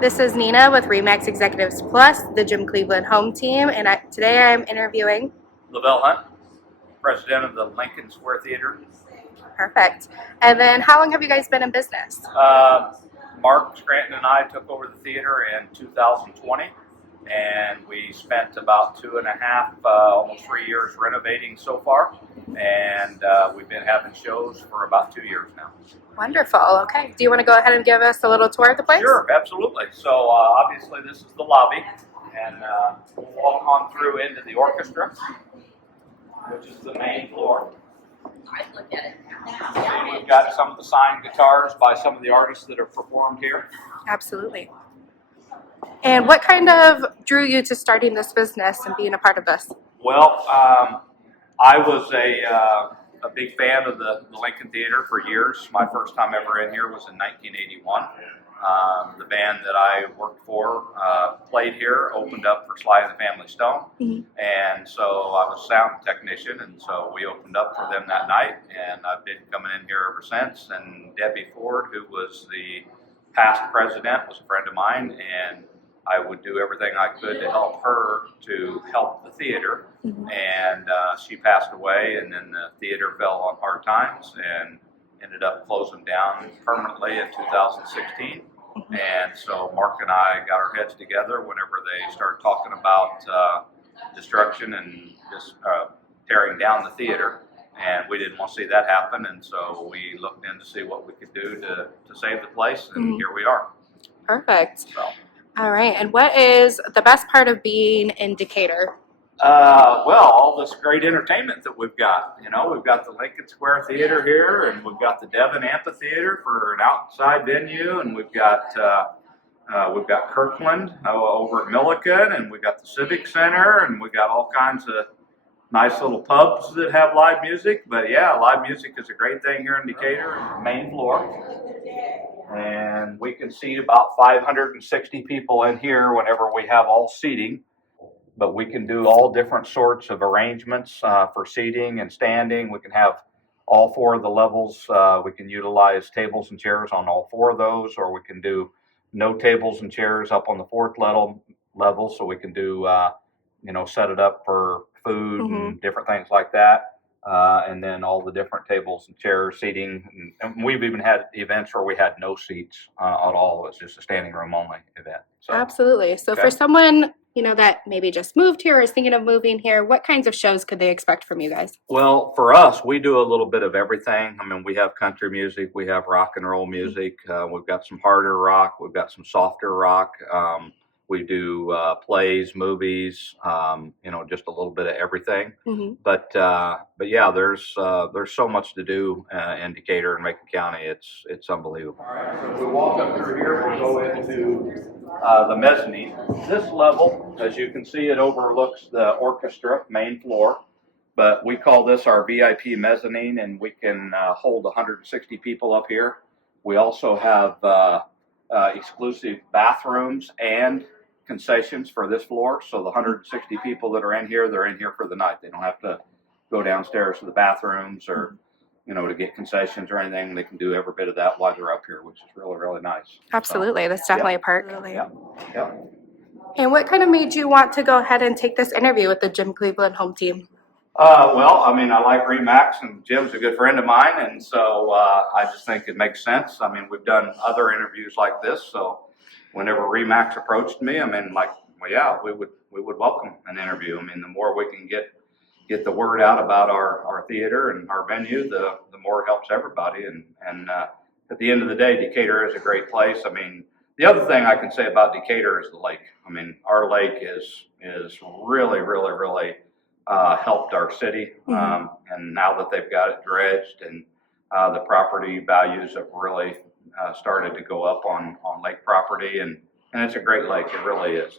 This is Nina with Remax Executives Plus, the Jim Cleveland home team, and today I'm interviewing. Lavelle Hunt, president of the Lincoln Square Theater. Perfect. And then how long have you guys been in business? Mark Scranton and I took over the theater in 2020, and we spent about 2.5, almost 3 years renovating so far, and we've been having shows for about 2 years now. Wonderful. Okay. Do you want to go ahead and give us a little tour of the place? Sure, absolutely. So obviously this is the lobby, and we'll walk on through into the orchestra, which is the main floor. And we've got some of the signed guitars by some of the artists that have performed here. Absolutely. And what kind of drew you to starting this business and being a part of this? Well, I was a big fan of the Lincoln Theater for years. My first time ever in here was in 1981. The band that I worked for played here, opened up for Sly and the Family Stone, and so I was sound technician, and so we opened up for them that night, and I've been coming in here ever since. And Debbie Ford, who was the past president, was a friend of mine, and I would do everything I could to help her to help the theater, and she passed away, and then the theater fell on hard times and ended up closing down permanently in 2016. And so Mark and I got our heads together whenever they started talking about destruction and just tearing down the theater, and we didn't want to see that happen, and so we looked in to see what we could do to save the place, and here we are. Perfect. So. All right. And what is the best part of being in Decatur? Well, all this great entertainment that we've got. You know, we've got the Lincoln Square Theater here, and we've got the Devon Amphitheater for an outside venue, and we've got Kirkland over at Milliken, and we've got the Civic Center, and we've got all kinds of nice little pubs that have live music. But yeah, live music is a great thing here in Decatur, main floor. And we can seat about 560 people in here whenever we have all seating. But we can do all different sorts of arrangements for seating and standing. We can have all 4 of the levels. We can utilize tables and chairs on all 4 of those, or we can do no tables and chairs up on the 4th level. So we can do, set it up for food and different things like that. And then all the different tables and chairs, seating. And we've even had events where we had no seats at all. It was just a standing room only event. So, absolutely. So for someone, that maybe just moved here or is thinking of moving here, what kinds of shows could they expect from you guys? Well, for us, we do a little bit of everything. I mean, we have country music, we have rock and roll music, we've got some harder rock, we've got some softer rock. We do plays, movies, just a little bit of everything. But yeah, there's so much to do in Decatur and Macon County. It's unbelievable. All right, so if we walk up through here, we'll go into the mezzanine. This level, as you can see, it overlooks the orchestra main floor. But we call this our VIP mezzanine, and we can hold 160 people up here. We also have exclusive bathrooms and concessions for this floor, so the 160 people that are in here, they're in here for the night. They don't have to go downstairs to the bathrooms or to get concessions or anything. They can do every bit of that while they're up here, which is really, really nice. Absolutely. So, that's definitely a perk. Yeah. And what kind of made you want to go ahead and take this interview with the Jim Cleveland home team? Well, I mean, I like Remax, and Jim's a good friend of mine, and so I just think it makes sense. I mean, we've done other interviews like this, so whenever Remax approached me, I mean, we would welcome an interview. I mean, the more we can get the word out about our theater and our venue, the more it helps everybody. And at the end of the day, Decatur is a great place. I mean, the other thing I can say about Decatur is the lake. I mean, our lake is really, really, really helped our city. And now that they've got it dredged, and the property values have really started to go up on lake property, and it's a great lake. It really is.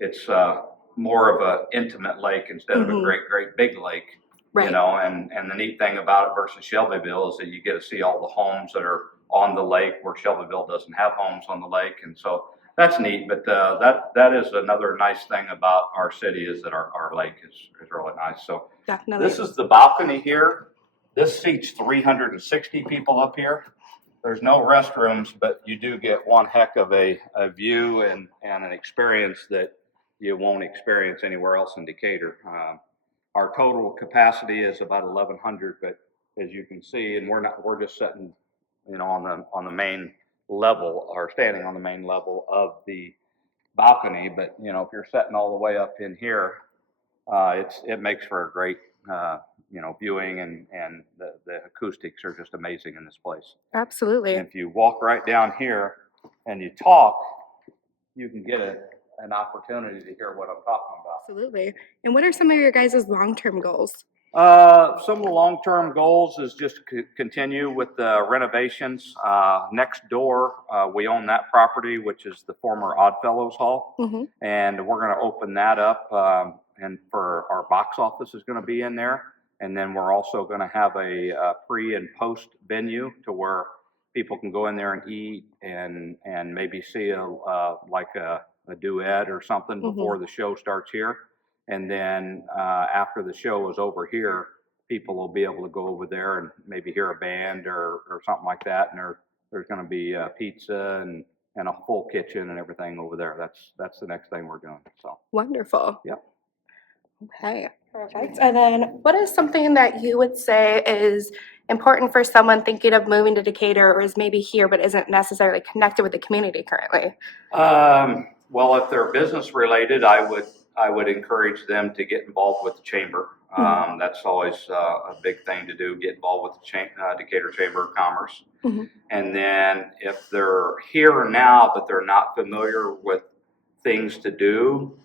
It's more of an intimate lake instead of a great big lake. Right. And the neat thing about it versus Shelbyville is that you get to see all the homes that are on the lake, where Shelbyville doesn't have homes on the lake, and so that's neat. But that is another nice thing about our city, is that our lake is really nice. So definitely. This is the balcony here. This seats 360 people up here. there's no restrooms, but you do get one heck of a view and an experience that you won't experience anywhere else in Decatur. Our total capacity is about 1,100, but as you can see, and we're just sitting, on the main level, or standing on the main level of the balcony. But if you're sitting all the way up in here, it makes for a great viewing, and the acoustics are just amazing in this place. Absolutely. And if you walk right down here and you talk, you can get an opportunity to hear what I'm talking about. Absolutely. And what are some of your guys' long-term goals? Some of the long-term goals is just to continue with the renovations. Next door, we own that property, which is the former Oddfellows Hall, and we're going to open that up. And for our box office is going to be in there, and then we're also going to have a pre and post venue to where people can go in there and eat and maybe see a duet or something before the show starts here. And then after the show is over here, people will be able to go over there and maybe hear a band or something like that. And there's going to be pizza and a full kitchen and everything over there. That's the next thing we're doing. So wonderful. Yep. Okay, perfect. And then what is something that you would say is important for someone thinking of moving to Decatur, or is maybe here but isn't necessarily connected with the community currently? Well, if they're business related, I would encourage them to get involved with the chamber. That's always a big thing to do, get involved with the Decatur Chamber of Commerce. And then if they're here now but they're not familiar with things to do,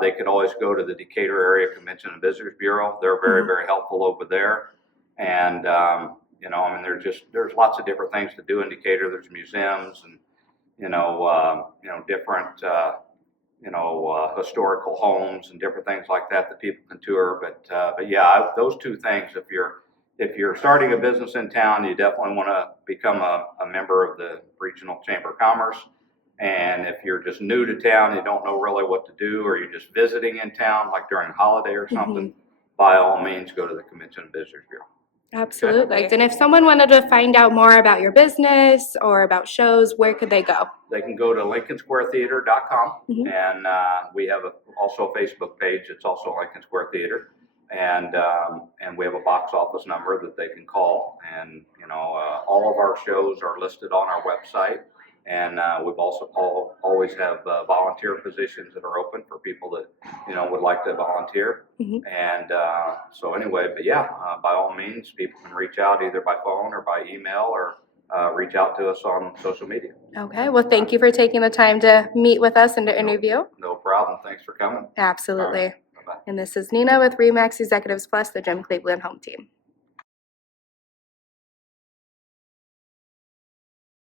they could always go to the Decatur Area Convention and Visitors Bureau. They're very, very helpful over there. And there's lots of different things to do in Decatur. There's museums and different historical homes and different things like that people can tour. But yeah, those two things. If you're starting a business in town, you definitely want to become a member of the Regional Chamber of Commerce. And if you're just new to town, you don't know really what to do, or you're just visiting in town, like during a holiday or something, by all means, go to the Convention and Visitors Bureau. Absolutely. And if someone wanted to find out more about your business or about shows, where could they go? They can go to LincolnSquareTheater.com, and we have also a Facebook page. It's also Lincoln Square Theater, and we have a box office number that they can call. And all of our shows are listed on our website. And we've also always have volunteer positions that are open for people that would like to volunteer. And so anyway, but yeah, by all means, people can reach out either by phone or by email, or reach out to us on social media. Okay, well, thank you for taking the time to meet with us and to interview. No problem. Thanks for coming. Absolutely. Right. Bye-bye. And this is Nina with RE/MAX Executives Plus, the Jim Cleveland home team.